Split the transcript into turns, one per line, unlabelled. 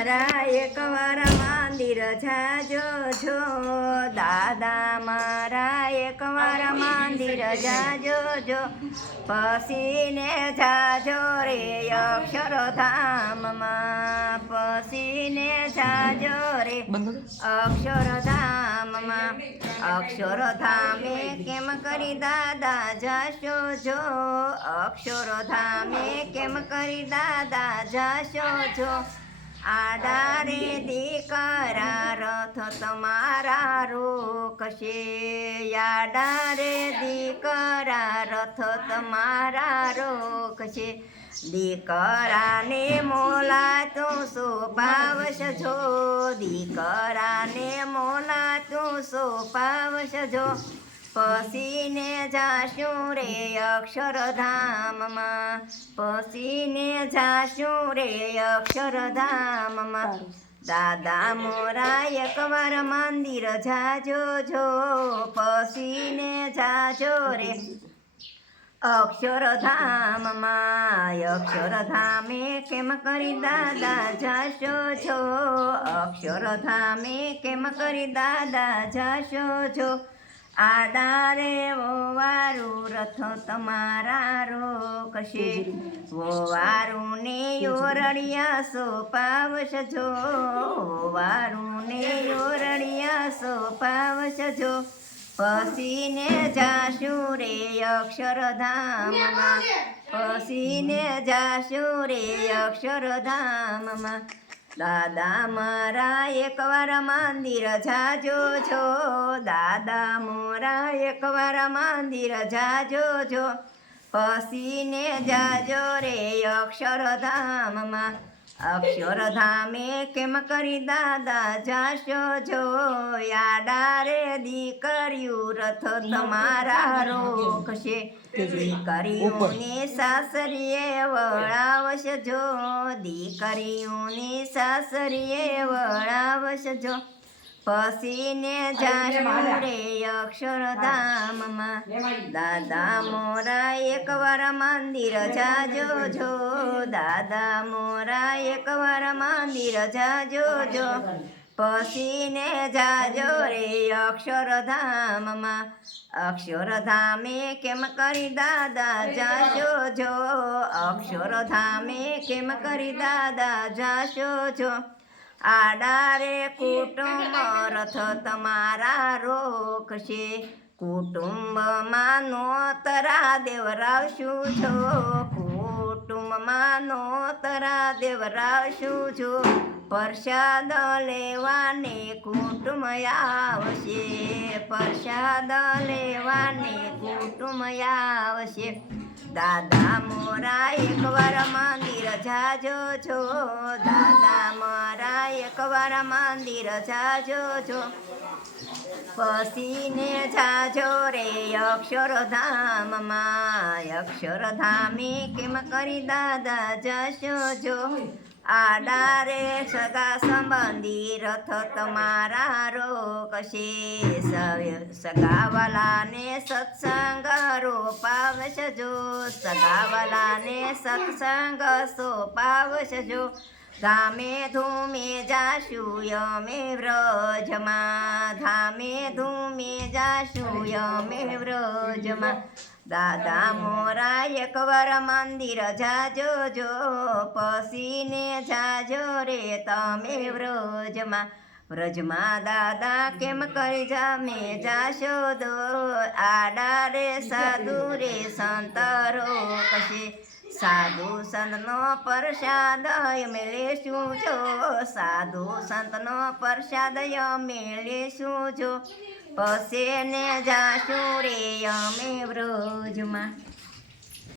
મારા એકવાર મંદિર જાજો છો. દાદા મારા એકવાર મંદિર જાજો જો પસીને જાજો રે અક્ષરધામમાં પસીને જાજો રે અક્ષરધામમાં અક્ષરધામે કેમ કરી દાદા જાશો જો અક્ષરધામે કેમ કરી દાદા જાશો જો આડારે દીકરા રથ તમારા રોકશે આડારે દીકરા રથ તમારા રોકશે દીકરાને મોલા તું સોપાવશ જો. દીકરાને મોલા તું સોપાવશ જો. પસીને જાશું રે અક્ષરધામમાં. પસીને જાશું રે અક્ષરધામમાં. દાદા મોરા એકવાર મંદિર જાજો જો પસીને જાજો રે અક્ષરધામમાં. અક્ષરધામે કેમ કરી દાદા જાશો છો અક્ષરધામે કેમ કરી દાદા જાશો છો આડારે વારુ રથ તમારા રોકશે વારુ ને યોરડિયા સોપાવશ જો વારું ને યોરડિયા સોપાવશ જો પસીને જાશું રે અક્ષરધામમાં પસીને જાશું રે અક્ષરધામમાં દાદા મારા એકવાર મંદિર જાજો છો. દાદા મોરા એકવાર મંદિર જાજો છો. પસીને જાજો રે અક્ષરધામમાં. અક્ષરધામે કેમ કરી દાદા જાશો છો? યાડા રે દીકર્યું રથ તમારા રોકશે. દીકરીઓની સાસરીએ વળાવશ જો દીકરીઓની સાસરીએ વળાવશ જો પસીને જાશું રે અક્ષરધામમાં. દાદા મોરા એકવાર મંદિર જાજો જો દાદા મોરા એકવાર મંદિર જાજો જો પસીને જાજો રે અક્ષરધામમાં. અક્ષરધામે કેમ કરી દાદા જાશો જો? અક્ષરધામે કેમ કરી દાદા જાશો છો આડારે કુટુંબ રથ તમારા રોકશે કુટુંબમાં નોતરા દેવરાવશું છો કુટુંબમાં નોતરા દેવરાવશું છો પ્રસાદ લેવાને કુટુંબ આવશે પ્રસાદ લેવાને કુટુંબ આવશે દાદા મોરા એકવાર મંદિર જાજો છો દાદા મોરા એકવાર મંદિર જાજો છો પસીને જાજો રે અક્ષરધામમાં અક્ષરધામે કેમ કરી દાદા જશો જો આડારે સગા સંબંધી રથ તમારા રોકશે સગાવાલાને સત્સંગ રોપાવશ જો સગાવાલાને સત્સંગ સોપાવશ જો ધામે ધૂમે જાશું યમે વ્રજમાં ધામે ધૂમે જાશું યમે વ્રજમાં દાદા મોરા એકવાર મંદિર જાજો જો પસીને જાજો રે તમે વ્રજમાં વ્રજમાં દાદા કેમ કરી જામે જાશો દો આડા રે સાધુ રે સંતરો કશે સાધુ સંતનો પ્રસાદ અમે જો. સાધુ સંતનો પ્રસાદ અમે જો. પસે ને જાશું રે અમે વ્રજમાં.